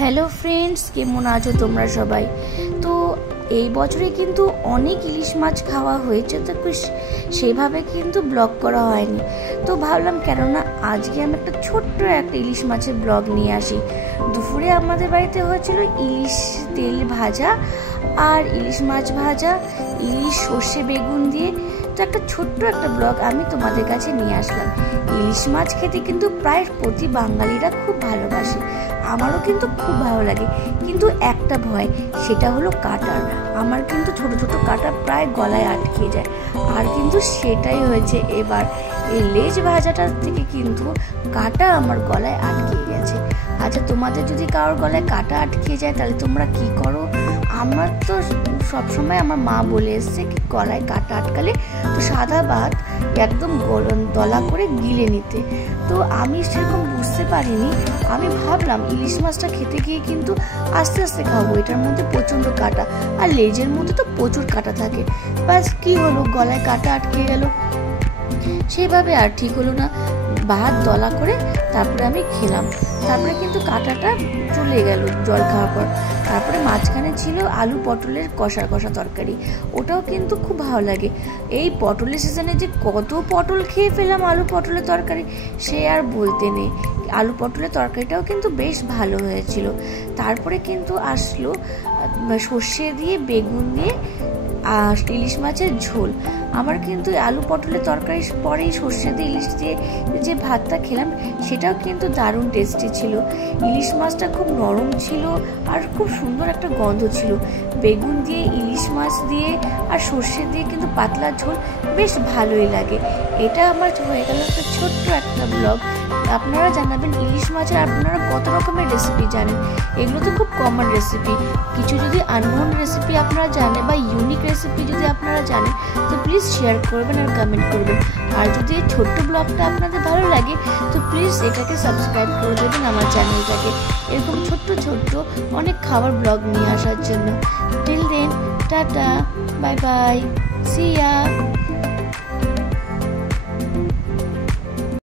Hello friends, কেমন আছো তোমরা সবাই? তো এই বছরে কিন্তু অনেক ইলিশ মাছ খাওয়া হয়েছে, তো সেভাবে কিন্তু ব্লগ করা হয়নি। তো ভাবলাম কেননা আজকে আমি একটা ছোট্ট একটা ইলিশ মাছের ব্লগ নিয়ে আসি। দুপুরে আমাদের বাড়িতে হয়েছিল ইলিশ তেল ভাজা আর ইলিশ মাছ ভাজা, ইলিশ সর্ষে বেগুন দিয়ে। তো একটা ছোট্ট একটা ব্লগ আমি তোমাদের কাছে নিয়ে আসলাম। ইলিশ মাছ খেতে কিন্তু প্রায় প্রতি বাঙালিরা খুব ভালোবাসে, আমারও কিন্তু খুব ভালো লাগে। কিন্তু একটা ভয়, সেটা হলো কাঁটার। আমার কিন্তু ছোট ছোট কাঁটা প্রায় গলায় আটকে যায়। আর কিন্তু সেটাই হয়েছে এবার, এই লেজ ভাজাটার থেকে কিন্তু কাঁটা আমার গলায় আটকে গেছে। আচ্ছা, তোমাদের যদি কারোর গলায় কাঁটা আটকে যায় তাহলে তোমরা কি করো? আমার তো সবসময় আমার মা বলে এসছে কি গলায় কাঁটা আটকালে তো সাদা ভাত একদম দলা করে গিলে নিতে। তো আমি সেরকম বুঝতে পারিনি, আমি ভাবলাম ইলিশ মাছটা খেতে গিয়ে কিন্তু আস্তে আস্তে খাবো, এটার মধ্যে প্রচণ্ড কাঁটা আর লেজের মধ্যে তো প্রচুর কাঁটা থাকে। ব্যাস কি হলো, গলায় কাঁটা আটকে গেল। সেভাবে আর ঠিক হলো না, ভাত দলা করে তারপরে আমি খেলাম। তারপরে কিন্তু কাঁটাটা চলে গেল জল খাওয়ার পর। তারপরে মাঝখানে ছিল আলু পটলের কষা কষা তরকারি, ওটাও কিন্তু খুব ভালো লাগে। এই পটলের সিজনে যে কত পটল খেয়ে ফেলাম আলু পটলের তরকারি, সে আর বলতে নেই। আলু পটলের তরকারিটাও কিন্তু বেশ ভালো হয়েছিল। তারপরে কিন্তু আসলো সর্ষে দিয়ে বেগুন দিয়ে আর ইলিশ মাছের ঝোল। আমার কিন্তু আলু পটলের তরকারির পরেই সর্ষে দিয়ে ইলিশ দিয়ে যে ভাতটা খেলাম, সেটাও কিন্তু দারুণ টেস্টি ছিল। ইলিশ মাছটা খুব নরম ছিল আর খুব সুন্দর একটা গন্ধ ছিল। বেগুন দিয়ে ইলিশ মাছ দিয়ে আর সর্ষে দিয়ে কিন্তু পাতলা ঝোল বেশ ভালোই লাগে। এটা আমার হয়ে গেল একটা ছোট্ট একটা ব্লগ। আপনারা জানাবেন ইলিশ মাছের আপনারা কত রকমের রেসিপি জানেন। এগুলো তো খুব কমন রেসিপি। কিছু যদি আননোন রেসিপি আপনারা জানেন বা ইউনিক রেসিপি যদি আপনারা জানেন, তো প্লিজ শেয়ার করবেন আর কমেন্ট করবেন। আর যদি এই ছোট্ট ব্লগটা আপনাদের ভালো লাগে তো প্লিজ এটাকে সাবস্ক্রাইব করে দেবেন আমার চ্যানেলটাকে, এরকম ছোট্ট ছোট্ট অনেক খাবার ব্লগ নিয়ে আসার জন্য। Till then, tata, bye bye, see ইয়া।